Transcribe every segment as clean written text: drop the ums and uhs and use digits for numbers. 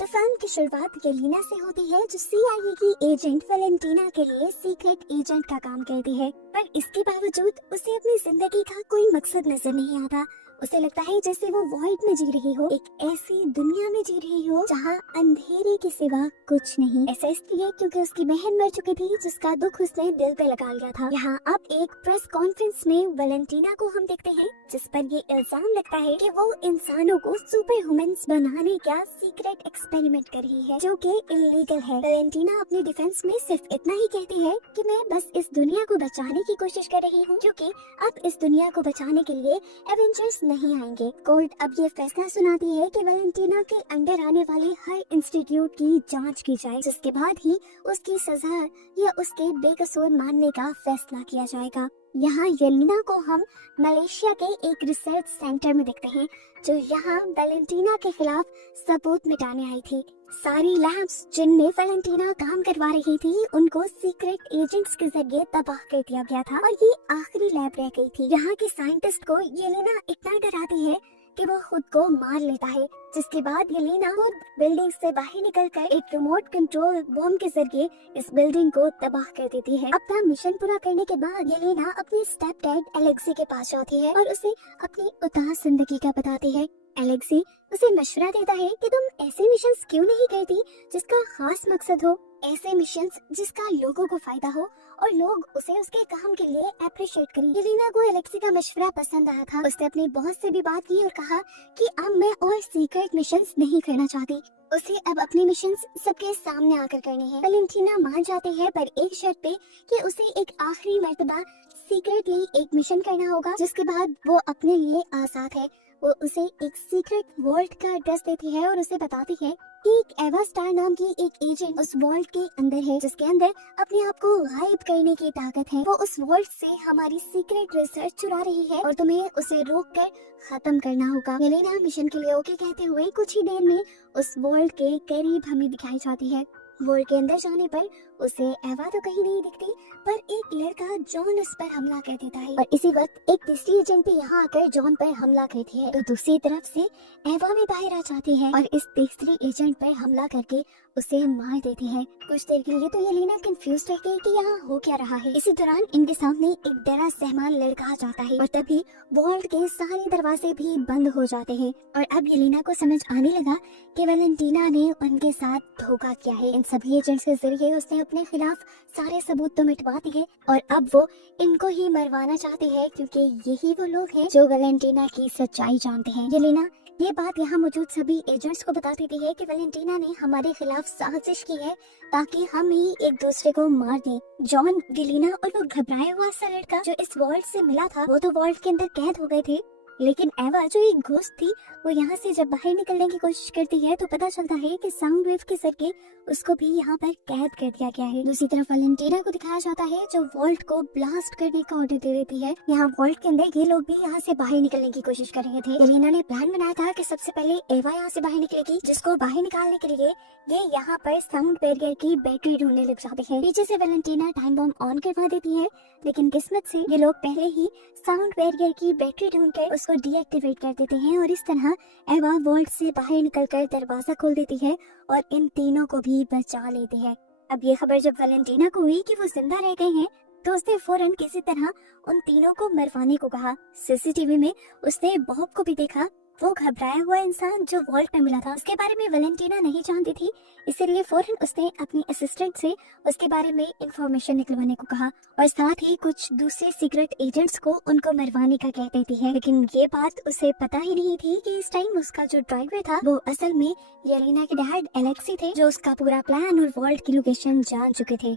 तो फिल्म की शुरुआत येलेना से होती है, जो CIA की एजेंट वैलेंटीना के लिए सीक्रेट एजेंट का काम करती है। पर इसके बावजूद उसे अपनी जिंदगी का कोई मकसद नजर नहीं आता। उसे लगता है जैसे वो वॉइड में जी रही हो, एक ऐसी दुनिया में जी रही हो जहाँ अंधेरे के सिवा कुछ नहीं। ऐसा इसलिए क्योंकि उसकी बहन मर चुकी थी, जिसका दुख उसने दिल पे लगा लिया था। यहाँ अब एक प्रेस कॉन्फ्रेंस में वैलेंटीना को हम देखते हैं, जिस पर ये इल्जाम लगता है कि वो इंसानों को सुपर ह्यूमंस बनाने का सीक्रेट एक्सपेरिमेंट कर रही है, जो कि इलीगल है। वैलेंटीना अपने डिफेंस में सिर्फ इतना ही कहती है कि मैं बस इस दुनिया को बचाने की कोशिश कर रही हूँ, क्योंकि अब इस दुनिया को बचाने के लिए एवेंजर्स नहीं आएंगे। कोर्ट अब ये फैसला सुनाती है कि वैलेंटीना के अंडर आने वाले हर इंस्टीट्यूट की जांच की जाए, जिसके बाद ही उसकी सजा या उसके बेकसूर मानने का फैसला किया जाएगा। यहाँ येलेना को हम मलेशिया के एक रिसर्च सेंटर में देखते हैं, जो यहाँ वैलेंटीना के खिलाफ सबूत मिटाने आई थी। सारी लैब्स जिनमें वैलेंटीना काम करवा रही थी, उनको सीक्रेट एजेंट्स के जरिए तबाह कर दिया गया था और ये आखिरी लैब रह गई थी। यहाँ के साइंटिस्ट को येलेना इतना डराती है कि वो खुद को मार लेता है, जिसके बाद येलेना खुद बिल्डिंग से बाहर निकलकर एक रिमोट कंट्रोल बॉम्ब के जरिए इस बिल्डिंग को तबाह कर देती है। अपना मिशन पूरा करने के बाद येलेना अपने स्टेप डैड एलेक्सी के पास जाती है और उसे अपनी उदास जिंदगी का बताती है। एलेक्सी उसे मशवरा देता है कि तुम ऐसे मिशंस क्यों नहीं करती जिसका खास मकसद हो, ऐसे मिशंस जिसका लोगों को फायदा हो और लोग उसे उसके काम के लिए अप्रिशिएट करें। येलेना को एलेक्सी का मशवरा पसंद आया था। उसने अपने बॉस से भी बात की और कहा कि अब मैं और सीक्रेट मिशंस नहीं करना चाहती। उसे अब अपने मिशंस सबके सामने आकर करने हैं। वैलेंटीना मान जाती है, पर एक शर्त पे कि उसे एक आखिरी मर्तबा सीक्रेटली एक मिशन करना होगा, जिसके बाद वो अपने लिए आजाद है। वो उसे एक सीक्रेट वॉल्ट का एड्रेस देती है और उसे बताती है कि एक एवा स्टार नाम की एक एजेंट उस वॉल्ट के अंदर है, जिसके अंदर अपने आप को गायब करने की ताकत है। वो उस वॉल्ट से हमारी सीक्रेट रिसर्च चुरा रही है और तुम्हें उसे रोककर खत्म करना होगा। येलेना मिशन के लिए ओके कहते हुए कुछ ही देर में उस वॉल्ट के करीब हमें दिखाई जाती है। वॉल्ट के अंदर जाने पर उसे एवा तो कहीं नहीं दिखती, पर एक लड़का जॉन उस पर हमला कर देता है और इसी वक्त एक तीसरी एजेंट भी यहाँ आकर जॉन पर हमला करती है। तो दूसरी तरफ से एवा भी बाहर आ जाती है और इस तीसरी एजेंट पर हमला करके उसे मार देती है। कुछ देर के लिए तो येलेना कंफ्यूज रहती है कि यहाँ हो क्या रहा है। इसी दौरान इनके सामने एक डरा सहमान लड़का आ जाता है और तभी वॉल्ट के सारे दरवाजे भी बंद हो जाते हैं और अब येलेना को समझ आने लगा कि वैलेंटीना ने उनके साथ धोखा किया है। इन सभी एजेंट्स के जरिए उसने अपने खिलाफ सारे सबूत तो मिटवा दिए और अब वो इनको ही मरवाना चाहती है, क्योंकि यही वो लोग हैं जो वैलेंटीना की सच्चाई जानते हैं। येलेना ये बात यहाँ मौजूद सभी एजेंट्स को बता देती है कि वैलेंटीना ने हमारे खिलाफ साजिश की है ताकि हम ही एक दूसरे को मार दें। जॉन, येलेना और वो घबराया हुआ सा लड़का जो इस वॉल्ट से मिला था, वो तो वॉल्ट के अंदर कैद हो गए थे, लेकिन एवा जो एक घोस्ट थी, वो यहाँ से जब बाहर निकलने की कोशिश करती है तो पता चलता है कि साउंड वेव के जरिए उसको भी यहाँ पर कैद कर दिया गया है। दूसरी तरफ वैलेंटीना को दिखाया जाता है जो वॉल्ट को ब्लास्ट करने का ऑर्डर दे देती है। यहाँ वॉल्ट के अंदर ये लोग भी यहाँ से बाहर निकलने की कोशिश कर रहे थे। येलेना ने प्लान बनाया था कि सबसे पहले एवा यहाँ से बाहर निकलेगी, जिसको बाहर निकालने के लिए ये यहाँ पर साउंड बैरियर की बैटरी ढूंढने लग जाते हैं। पीछे से वैलेंटीना टाइम बम ऑन करवा देती है, लेकिन किस्मत से ये लोग पहले ही साउंड बैरियर की बैटरी ढूंढकर उसको डीएक्टिवेट कर देते हैं और इस तरह एवा वॉल्ट से बाहर निकलकर दरवाजा खोल देती है और इन तीनों को भी बचा लेती है। अब ये खबर जब वैलेंटीना को हुई कि वो जिंदा रह गए हैं, तो उसने फौरन किसी तरह उन तीनों को मरवाने को कहा। सीसीटीवी में उसने बॉब को भी देखा, वो घबराया हुआ इंसान जो वॉल्ट में मिला था। उसके बारे में वैलेंटीना नहीं जानती थी, इसीलिए फौरन उसने अपनी असिस्टेंट से उसके बारे में इंफॉर्मेशन निकलवाने को कहा और साथ ही कुछ दूसरे सीक्रेट एजेंट्स को उनको मरवाने का कह देती है। लेकिन ये बात उसे पता ही नहीं थी कि इस टाइम उसका जो ड्राइवर था वो असल में येलेना के डैड एलेक्सी थे, जो उसका पूरा प्लान और वॉल्ट की लोकेशन जान चुके थे।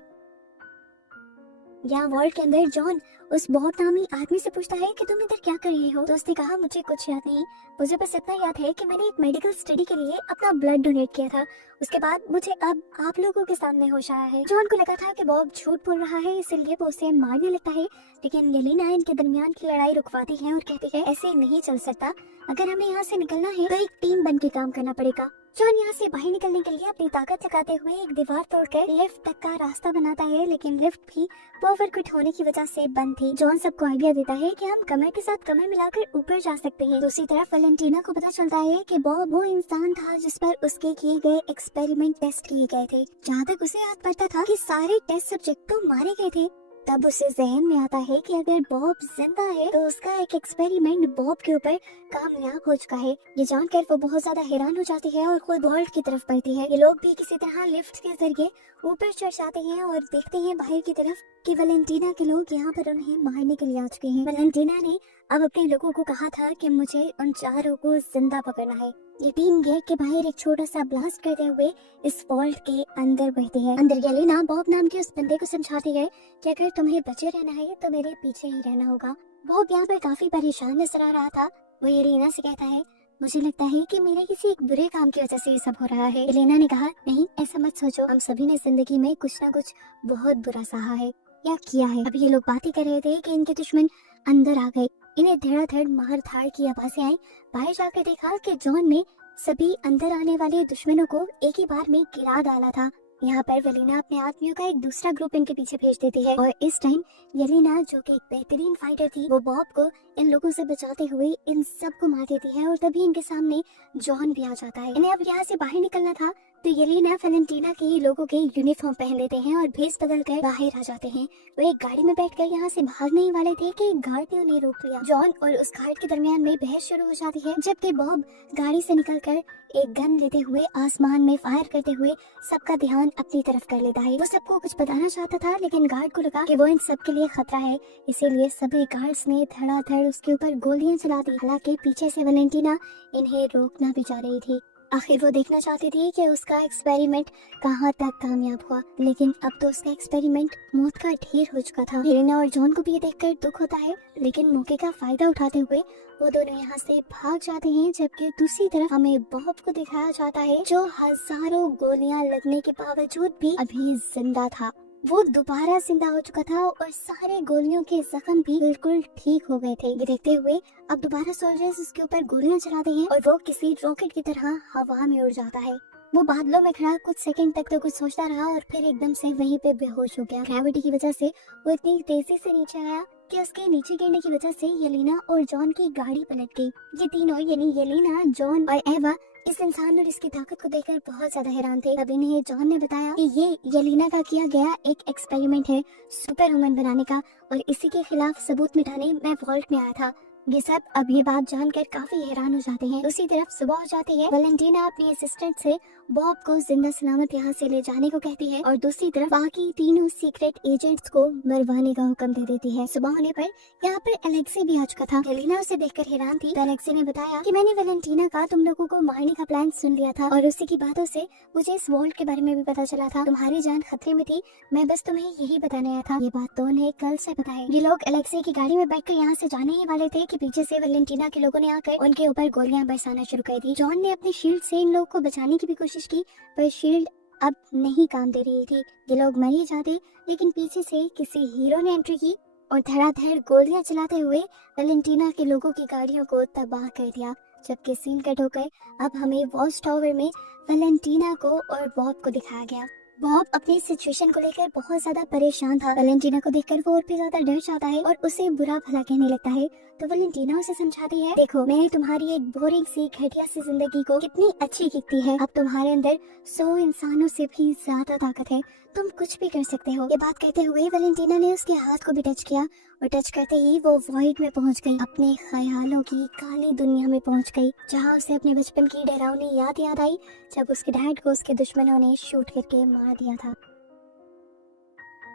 यहाँ वॉल्ट के अंदर जॉन उस बहुत नामी आदमी से पूछता है कि तुम इधर क्या कर रहे हो। तो उसने कहा मुझे कुछ याद नहीं, मुझे बस इतना याद है कि मैंने एक मेडिकल स्टडी के लिए अपना ब्लड डोनेट किया था। उसके बाद मुझे अब आप लोगों के सामने होश आया है। जॉन को लगा था कि बॉब झूठ बोल रहा है, इसलिए वो उसे मारने लगता है, लेकिन येलेना इनके दरमियान की लड़ाई रुकवाती है और कहती है ऐसे नहीं चल सकता, अगर हमें यहाँ से निकलना है तो एक टीम बन के काम करना पड़ेगा। जॉन यहाँ से बाहर निकलने के लिए अपनी ताकत लगाते हुए एक दीवार तोड़कर लिफ्ट तक का रास्ता बनाता है, लेकिन लिफ्ट भी ओवरकुट होने की वजह से बंद थी। जॉन सबको आइडिया देता है कि हम कमर के साथ कमर मिलाकर ऊपर जा सकते हैं। दूसरी तरफ वैलेंटीना को पता चलता है कि बॉब वो इंसान था जिस पर उसके किए गए एक्सपेरिमेंट टेस्ट किए गए थे। जहाँ तक उसे याद पड़ता था कि सारे टेस्ट सब्जेक्ट तो मारे गए थे, तब उसे जहन में आता है कि अगर बॉब जिंदा है तो उसका एक एक्सपेरिमेंट बॉब के ऊपर कामयाब हो चुका है। ये जानकर वो बहुत ज्यादा हैरान हो जाती है और खुद वॉल्ट की तरफ बढ़ती है। ये लोग भी किसी तरह लिफ्ट के जरिए ऊपर चढ़ जाते हैं और देखते हैं बाहर की तरफ कि वैलेंटीना के लोग यहाँ पर उन्हें मारने के लिए आ चुके हैं। वैलेंटीना ने अब अपने लोगों को कहा था कि मुझे उन चारों को जिंदा पकड़ना है। ये टीम गेट के बाहर एक छोटा सा ब्लास्ट करते हुए इस वॉल्ट के अंदर बढ़ती है। अंदर येलेना बॉब नाम के उस बंदे को समझाती है कि अगर तुम्हें बचे रहना है तो मेरे पीछे ही रहना होगा। बॉब यहाँ पर काफी परेशान नजर आ रहा था। वो येलेना से कहता है, मुझे लगता है कि मेरे किसी एक बुरे काम की वजह से ये सब हो रहा है। येलेना ने कहा, नहीं ऐसा मत सोचो, हम सभी ने जिंदगी में कुछ ना कुछ बहुत बुरा सहा है या किया है। अभी ये लोग बातें कर रहे थे कि इनके दुश्मन अंदर आ गए। इन्हें धड़ाधड़ मार धाड़ की आवाजें आई। बाहर जाकर देखा कि जॉन ने सभी अंदर आने वाले दुश्मनों को एक ही बार में गिरा डाला था। यहाँ पर वेलिना अपने आदमियों का एक दूसरा ग्रुप इनके पीछे भेज देती है और इस टाइम येलेना जो कि एक बेहतरीन फाइटर थी, वो बॉब को इन लोगों से बचाते हुए इन सबको मार देती है और तभी इनके सामने जॉन भी आ जाता है। इन्हें अब यहाँ से बाहर निकलना था तो येलेना वैलेंटीना के लोगों के यूनिफॉर्म पहन लेते हैं और भेस बदल कर बाहर आ जाते हैं। वो एक गाड़ी में बैठकर यहाँ से भागने ही वाले थे कि एक गार्ड ने उन्हें रोक लिया। जॉन और उस गार्ड के दरमियान में बहस शुरू हो जाती है, जबकि बॉब गाड़ी से निकलकर एक गन लेते हुए आसमान में फायर करते हुए सबका ध्यान अपनी तरफ कर लेता है। वो सबको कुछ बताना चाहता था, लेकिन गार्ड को लगा कि वो इन सब के लिए खतरा है, इसीलिए सभी गार्ड्स ने धड़ाधड़ उसके ऊपर गोलियां चला दी। हालांकि पीछे से वैलेंटीना इन्हें रोकना भी चाह रही थी। आखिर वो देखना चाहती थी कि उसका एक्सपेरिमेंट कहाँ तक कामयाब हुआ, लेकिन अब तो उसका एक्सपेरिमेंट मौत का ढेर हो चुका था। येलेना और जॉन को भी ये देखकर दुख होता है, लेकिन मौके का फायदा उठाते हुए वो दोनों यहाँ से भाग जाते हैं। जबकि दूसरी तरफ हमें बॉब को दिखाया जाता है, जो हजारों गोलियां लगने के बावजूद भी अभी जिंदा था। वो दोबारा जिंदा हो चुका था और सारे गोलियों के जख्म भी बिल्कुल ठीक हो गए थे। ये देखते हुए अब दोबारा सोल्जर्स उसके ऊपर गोलियां चलाते हैं और वो किसी रॉकेट की तरह हवा में उड़ जाता है। वो बादलों में खड़ा कुछ सेकंड तक तो कुछ सोचता रहा और फिर एकदम से वहीं पे बेहोश हो गया। ग्रेविटी की वजह से वो इतनी तेजी से नीचे आया कि उसके नीचे गिरने की वजह से येलेना और जॉन की गाड़ी पलट गई। ये तीनों यानी येलेना, जॉन और एवा इस इंसान और इसकी ताकत को देखकर बहुत ज्यादा हैरान थे। तब इन्हें जॉन ने बताया कि ये येलेना का किया गया एक एक्सपेरिमेंट है सुपर वुमन बनाने का, और इसी के खिलाफ सबूत मिटाने मैं वॉल्ट में आया था। ये सब अब ये बात जानकर काफी हैरान हो जाते हैं। दूसरी तरफ सुबह हो जाती है। वैलेंटीना अपनी असिस्टेंट से बॉब को जिंदा सलामत यहाँ से ले जाने को कहती है और दूसरी तरफ बाकी तीनों सीक्रेट एजेंट्स को मरवाने का हुक्म दे देती है। सुबह होने पर यहाँ पर एलेक्सी भी आ चुका था। येलेना उसे देखकर हैरान थी तो एलेक्सी ने बताया कि मैंने वैलेंटीना का तुम लोगों को मारने का प्लान सुन लिया था और उसी की बातों से मुझे इस वॉल्ट के बारे में भी पता चला था। तुम्हारी जान खतरे में थी, मैं बस तुम्हें यही बताने आया था। ये बात तो उन्हें कल से पता है। ये लोग एलेक्सी की गाड़ी में बैठकर यहाँ से जाने ही वाले थे कि पीछे से वैलेंटीना के लोगों ने आकर उनके ऊपर गोलियां बरसाना शुरू कर दी। जॉन ने अपनी शील्ड से इन लोगों को बचाने की भी कोशिश की, पर शील्ड अब नहीं काम दे रही थी। ये लोग मर ही जाते, लेकिन पीछे से किसी हीरो ने एंट्री की और धड़ाधड़ गोलियां चलाते हुए वैलेंटीना के लोगों की गाड़ियों को तबाह कर दिया। जबकि सीन कट होकर अब हमें वॉच टावर में वैलेंटीना को और बॉब को दिखाया गया। बॉब अपनी सिचुएशन को लेकर बहुत ज्यादा परेशान था। वैलेंटीना को देखकर वो और भी ज्यादा डर जाता है और उसे बुरा भला कहने लगता है। तो वैलेंटीना उसे समझाती है, देखो मैंने तुम्हारी एक बोरिंग सी घटिया सी जिंदगी को कितनी अच्छी की है। अब तुम्हारे अंदर 100 इंसानों से भी ज्यादा ताकत है, तुम कुछ भी कर सकते हो। ये बात कहते हुए वैलेंटीना ने उसके हाथ को भी टच किया और टच करते ही वो वॉइड में पहुंच गई, अपने ख्यालों की काली दुनिया में पहुंच गई, जहां उसे अपने बचपन की डरावनी याद आई जब उसके डैड को उसके दुश्मनों ने शूट करके मार दिया था।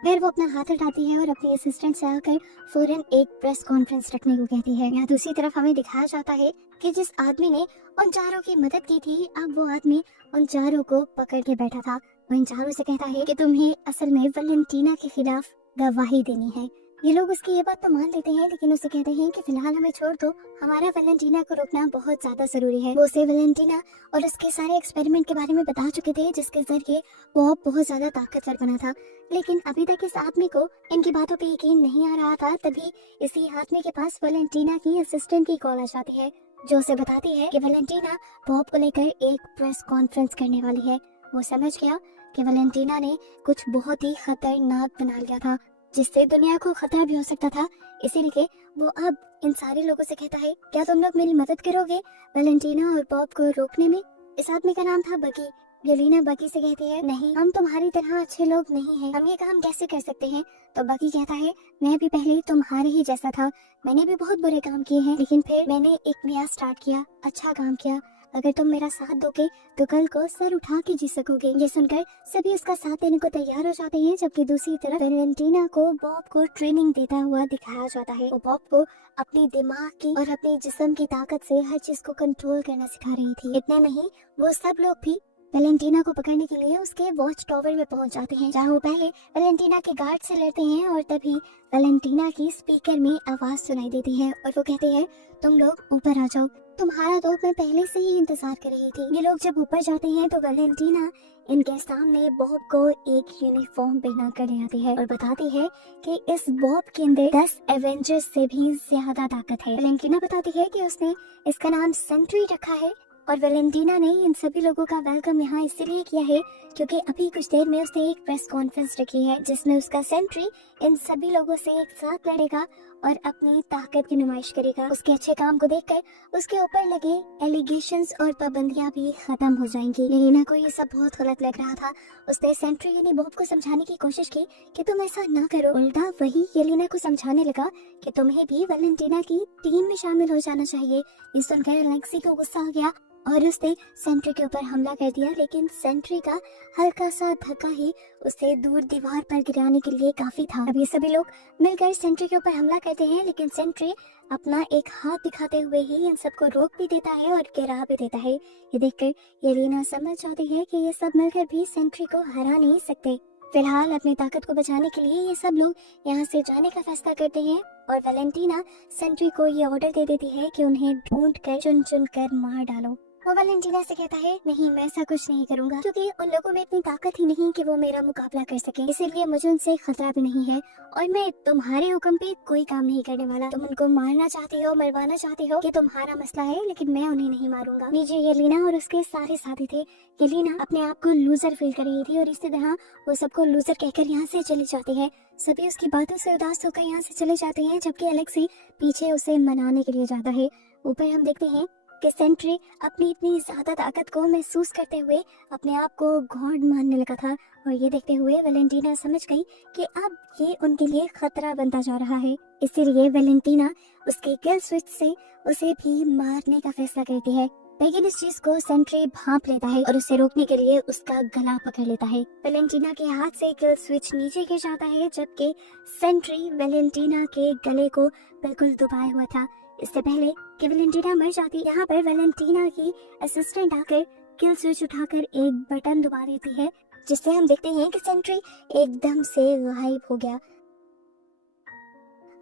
फिर वो अपना हाथ उठाती है और अपनी असिस्टेंट से आकर फौरन एक प्रेस कॉन्फ्रेंस रखने को कहती है। यहाँ दूसरी तरफ हमें दिखाया जाता है कि जिस आदमी ने उन चारों की मदद की थी, अब वो आदमी उन चारों को पकड़ के बैठा था। वो इन चारों से कहता है कि तुम्हें असल में वैलेंटीना के खिलाफ गवाही देनी है। ये लोग उसकी ये बात तो मान लेते हैं, लेकिन उसे कहते हैं कि फिलहाल हमें छोड़ दो, हमारा वैलेंटीना को रोकना बहुत ज्यादा जरूरी है। वो उसे वैलेंटीना और उसके सारे एक्सपेरिमेंट के बारे में बता चुके थे, जिसके जरिए वो बहुत ज्यादा ताकतवर बना था। लेकिन अभी तक इस आदमी को इनकी बातों पे यकीन नहीं आ रहा था। तभी इसी आदमी के पास वैलेंटीना की असिस्टेंट की कॉल आ जाती है। जो उसे बताती है कि वैलेंटीना बॉब को लेकर एक प्रेस कॉन्फ्रेंस करने वाली है। वो समझ गया कि वैलेंटीना ने कुछ बहुत ही खतरनाक बना लिया था, जिससे दुनिया को खतरा भी हो सकता था। इसीलिए वो अब इन सारे लोगों से कहता है, क्या तुम लोग मेरी मदद करोगे वैलेंटीना और बॉब को रोकने में? इस आदमी का नाम था बकी। येलेना बकी से कहती है, नहीं, हम तुम्हारी तरह अच्छे लोग नहीं हैं, हम ये काम कैसे कर सकते हैं? तो बकी कहता है, मैं भी पहले तुम्हारे ही जैसा था, मैंने भी बहुत बुरे काम किए हैं, लेकिन फिर मैंने एक नया स्टार्ट किया, अच्छा काम किया। अगर तुम मेरा साथ दोगे तो कल को सर उठा के जी सकोगे। ये सुनकर सभी उसका साथ देने को तैयार हो जाते हैं, जबकि दूसरी तरफ वैलेंटीना को बॉब को ट्रेनिंग देता हुआ दिखाया जाता है। वो बॉब को अपने दिमाग की और अपने जिस्म की ताकत से हर चीज को कंट्रोल करना सिखा रही थी। इतने में ही वो सब लोग भी वैलेंटीना को पकड़ने के लिए उसके वॉच टावर में पहुंच जाते हैं, जहां वो पहले वैलेंटीना के गार्ड से लड़ते हैं और तभी वैलेंटीना की स्पीकर में आवाज सुनाई देती है और वो कहते हैं, तुम लोग ऊपर आ जाओ, तुम्हारा तो मैं पहले से ही इंतजार कर रही थी। ये लोग जब ऊपर जाते हैं तो वैलेंटीना इनके सामने बॉब को एक यूनिफॉर्म पहना कर ले आती है और बताती है कि इस बॉब के अंदर 10 एवेंजर्स से भी ज्यादा ताकत है। वैलेंटीना बताती है कि उसने इसका नाम सेंट्री रखा है और वैलेंटीना ने इन सभी लोगों का वेलकम यहाँ इसलिए किया है क्योंकि अभी कुछ देर में उसने एक प्रेस कॉन्फ्रेंस रखी है, जिसमें उसका सेंट्री इन सभी लोगों से एक साथ लड़ेगा और अपनी ताकत की नुमाइश करेगा। उसके अच्छे काम को देखकर उसके ऊपर लगे एलिगेशंस और पाबंदियां भी खत्म हो जाएंगी। येलेना को ये सब बहुत गलत लग रहा था। उसने सेंट्री यानी बॉब को समझाने की कोशिश की कि तुम ऐसा ना करो। उल्टा वही येलेना को समझाने लगा कि तुम्हें भी वैलेंटीना की टीम में शामिल हो जाना चाहिए। ये सुनकर एलेक्सी को गुस्सा आ गया और उसने सेंट्री के ऊपर हमला कर दिया, लेकिन सेंट्री का हल्का सा धक्का ही उसे दूर दीवार पर गिराने के लिए काफी था। अब ये सभी लोग मिलकर सेंट्री के ऊपर हमला करते हैं, लेकिन सेंट्री अपना एक हाथ दिखाते हुए ही इन सबको रोक भी देता है और गिरा भी देता है। ये देखकर येलेना समझ जाती है कि ये सब मिलकर भी सेंट्री को हरा नहीं सकते। फिलहाल अपनी ताकत को बचाने के लिए ये सब लोग यहाँ से जाने का फैसला करते हैं और वैलेंटीना सेंट्री को ये ऑर्डर दे देती है कि उन्हें ढूंढ कर चुन चुन कर मार डालो। वो वैलेंटीना से कहता है, नहीं, मैं ऐसा कुछ नहीं करूंगा, क्योंकि उन लोगों में इतनी ताकत ही नहीं कि वो मेरा मुकाबला कर सके, इसीलिए मुझे उनसे खतरा भी नहीं है और मैं तुम्हारे हुक्म पे कोई काम नहीं करने वाला। तुम उनको मारना चाहते हो, मरवाना चाहते हो, ये तुम्हारा मसला है, लेकिन मैं उन्हें नहीं मारूंगा। नीचे येलेना और उसके सारे साथी थे। येलेना अपने आप को लूजर फील कर रही थी और इसी तरह वो सबको लूजर कहकर यहाँ से चली जाती है। सभी उसकी बातों से उदास होकर यहाँ से चले जाते हैं, जबकि एलेक्सी पीछे उसे मनाने के लिए जाता है। ऊपर हम देखते हैं कि सेंट्री अपनी इतनी ज्यादा ताकत को महसूस करते हुए अपने आप को गॉड मानने लगा था और ये देखते हुए वैलेंटीना समझ गई कि अब ये उनके लिए खतरा बनता जा रहा है। इसीलिए वैलेंटीना उसके किल स्विच से उसे भी मारने का फैसला करती है, लेकिन इस चीज को सेंट्री भांप लेता है और उसे रोकने के लिए उसका गला पकड़ लेता है। वैलेंटीना के हाथ से किल स्विच नीचे गिर जाता है, जबकि सेंट्री वैलेंटीना के गले को बिल्कुल दबाए हुआ था। इससे पहले कि वैलेंटीना मर जाती, यहाँ पर वैलेंटीना की असिस्टेंट आकर किल स्विच उठाकर एक बटन दबा देती है, जिससे हम देखते हैं कि सेंट्री एकदम से गायब हो गया।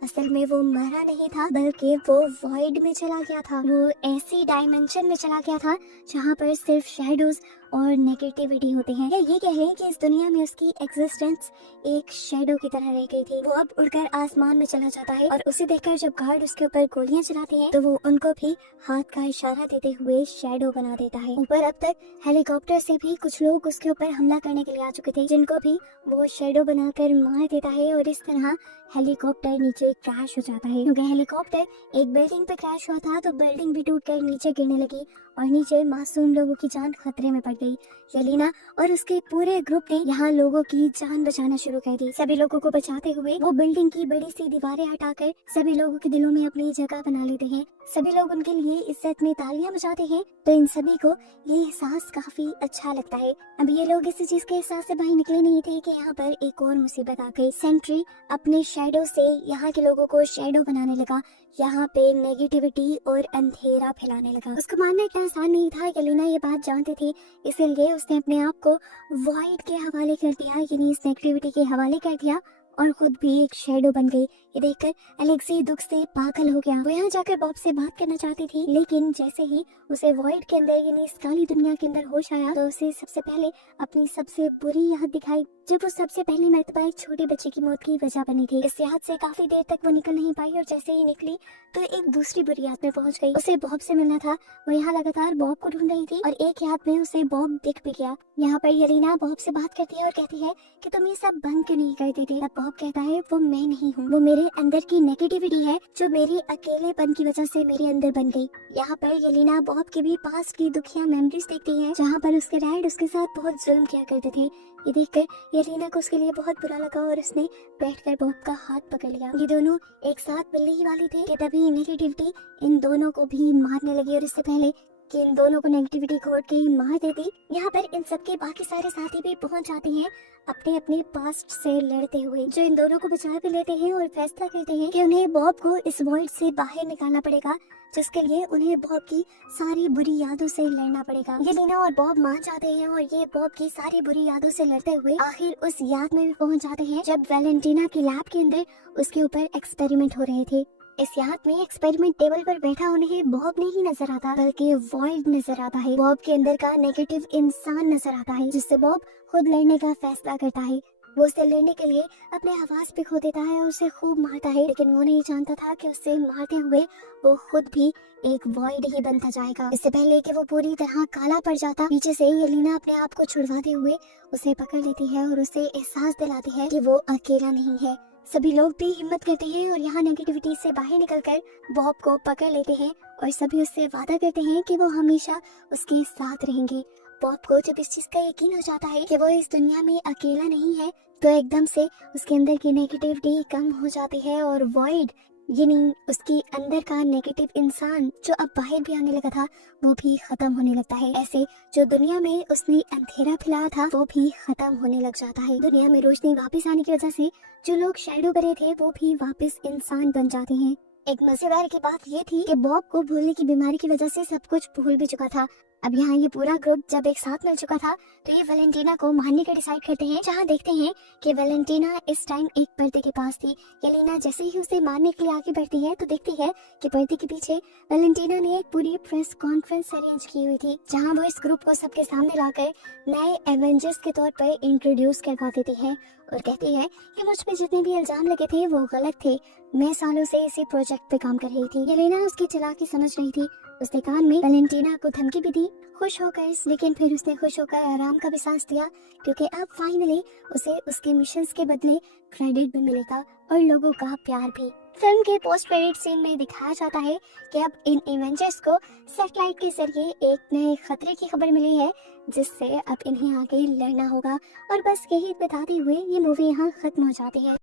असल में वो मरा नहीं था, बल्कि वो वॉइड में चला गया था। वो ऐसी डायमेंशन में चला गया था जहाँ पर सिर्फ शैडोज और नेगेटिविटी होते हैं। या ये कहें कि इस दुनिया में उसकी एग्जिस्टेंस एक शैडो की तरह रह गई थी। वो अब उड़कर आसमान में चला जाता है और उसे देखकर जब गार्ड उसके ऊपर गोलियां चलाते हैं तो वो उनको भी हाथ का इशारा देते हुए शैडो बना देता है। ऊपर अब तक हेलीकॉप्टर से भी कुछ लोग उसके ऊपर हमला करने के लिए आ चुके थे, जिनको भी वो शैडो बनाकर मार देता है और इस तरह हेलीकॉप्टर नीचे क्रैश हो जाता है। क्योंकि हेलीकॉप्टर एक बिल्डिंग पे क्रैश हुआ था तो बिल्डिंग भी टूटकर नीचे गिरने लगी और नीचे मासूम लोगों की जान खतरे में पड़ गई। येलेना और उसके पूरे ग्रुप ने यहाँ लोगों की जान बचाना शुरू कर दी। सभी लोगों को बचाते हुए वो बिल्डिंग की बड़ी सी दीवारें हटाकर सभी लोगों के दिलों में अपनी जगह बना लेते हैं। सभी लोग उनके लिए इज्जत में तालियां बजाते हैं, तो इन सभी को ये एहसास काफी अच्छा लगता है। अब ये लोग इसी चीज के एहसास से बाहर निकले नहीं थे कि यहाँ पर एक और मुसीबत आ गई। सेंट्री अपने शैडो से यहाँ के लोगों को शैडो बनाने लगा, यहाँ पे नेगेटिविटी और अंधेरा फैलाने लगा। उसको मानना इतना आसान नहीं था। येलेना ये बात जानती थी, इसीलिए उसने अपने आप को वॉइड के हवाले कर दिया, यानी इस नेगेटिविटी के हवाले कर दिया और खुद भी एक शैडो बन गई। ये देखकर एलेक्सी दुख से पागल हो गया। वो यहाँ जाकर बॉब से बात करना चाहती थी, लेकिन जैसे ही उसे वॉइड के अंदर यानी इस काली दुनिया के अंदर होश आया तो उसे सबसे पहले अपनी सबसे बुरी याद दिखाई, जब वो सबसे पहली मर्तबा एक छोटे बच्चे की मौत की वजह बनी थी। इस याद से काफी देर तक वो निकल नहीं पाई और जैसे ही निकली तो एक दूसरी बुरी याद में पहुंच गई। उसे बॉब से मिलना था। वो यहाँ लगातार बॉब को ढूंढ रही थी और एक याद में उसे बॉब दिख भी गया। यहाँ पर येलेना बॉब से बात करती है और कहती है कि तुम ये सब बंद क्यों नहीं कर देते। तब बॉब कहता है वो मैं नहीं हूँ, वो मेरे अंदर की नेगेटिविटी है जो मेरी अकेलेपन की वजह से मेरे अंदर बन गई। यहाँ पर येलेना बॉब के भी पास्ट की दुखिया मेमोरीज देखती है जहाँ पर उसके डैड उसके साथ बहुत जुल्म किया करते थे। ये देखकर येलेना को उसके लिए बहुत बुरा लगा और उसने बैठकर बॉब का हाथ पकड़ लिया। ये दोनों एक साथ मिलने ही वाले थे कि तभी नेगेटिविटी इन दोनों को भी मारने लगी और इससे पहले कि इन दोनों को नेगेटिविटी घोट के ही मार देती, यहाँ पर इन सबके बाकी सारे साथी भी पहुंच जाते हैं अपने अपने पास्ट से लड़ते हुए, जो इन दोनों को बचा भी लेते हैं और फैसला करते हैं कि उन्हें बॉब को इस वॉइड से बाहर निकालना पड़ेगा, जिसके लिए उन्हें बॉब की सारी बुरी यादों से लड़ना पड़ेगा। येलेना और बॉब मान जाते हैं और ये बॉब की सारी बुरी यादों से लड़ते हुए आखिर उस याद में भी पहुंच जाते हैं जब वैलेंटीना की लैब के अंदर उसके ऊपर एक्सपेरिमेंट हो रहे थे। इस याद में एक्सपेरिमेंट टेबल पर बैठा उन्हें बॉब नहीं नजर आता बल्कि वॉइड नजर आता है। बॉब के अंदर का नेगेटिव इंसान नजर आता है जिससे बॉब खुद लड़ने का फैसला करता है। वो उससे लड़ने के लिए अपने आवाज भी खो देता है और उसे खूब मारता है, लेकिन वो नहीं जानता था कि उससे मारते हुए वो खुद भी एक वॉइड ही बनता जाएगा। इससे पहले कि वो पूरी तरह काला पड़ जाता, पीछे से येलेना अपने आप को छुड़वाते हुए उसे पकड़ लेती है और उसे एहसास दिलाती है कि वो अकेला नहीं है। सभी लोग भी हिम्मत करते हैं और यहाँ नेगेटिविटी से बाहर निकलकर बॉब को पकड़ लेते हैं और सभी उससे वादा करते हैं कि वो हमेशा उसके साथ रहेंगे। बॉब को जब इस चीज का यकीन हो जाता है कि वो इस दुनिया में अकेला नहीं है तो एकदम से उसके अंदर की नेगेटिविटी कम हो जाती है और वॉइड यानी उसकी अंदर का नेगेटिव इंसान जो अब बाहर भी आने लगा था वो भी खत्म होने लगता है। ऐसे जो दुनिया में उसने अंधेरा फैलाया था वो भी खत्म होने लग जाता है। दुनिया में रोशनी वापस आने की वजह से जो लोग शैडो बने थे वो भी वापस इंसान बन जाते हैं। एक मजेदार की बात ये थी कि बॉब को भूलने की बीमारी की वजह से सब कुछ भूल भी चुका था। अब यहाँ ये पूरा ग्रुप जब एक साथ मिल चुका था तो ये वैलेंटीना को मारने का डिसाइड करते हैं, जहाँ देखते हैं कि वैलेंटीना इस टाइम एक पर्दे के पास थी। येलेना जैसे ही उसे मारने के लिए आगे बढ़ती है तो देखती है कि पर्दे के पीछे वैलेंटीना ने एक पूरी प्रेस कॉन्फ्रेंस अरेंज की हुई थी, जहाँ वो इस ग्रुप को सबके सामने लाकर नए एवेंजर्स के तौर पर इंट्रोड्यूस करवा देती है और कहती है कि मुझ पे जितने भी इल्जाम लगे थे वो गलत थे, मैं सालों से इसी प्रोजेक्ट पे काम कर रही थी। येलेना उसकी चालाकी समझ रही थी। उसने कान में वैलेंटीना को धमकी भी दी, खुश होकर, लेकिन फिर उसने खुश होकर आराम का भी सांस दिया क्योंकि अब फाइनली उसे उसके मिशंस के बदले क्रेडिट भी मिलेगा और लोगों का प्यार भी। फिल्म के पोस्ट क्रेडिट सीन में दिखाया जाता है कि अब इन एवेंजर्स को सैटेलाइट के जरिए एक नए खतरे की खबर मिली है जिससे अब इन्हें आगे लड़ना होगा। और बस यही बताते हुए ये मूवी यहाँ खत्म हो जाती है।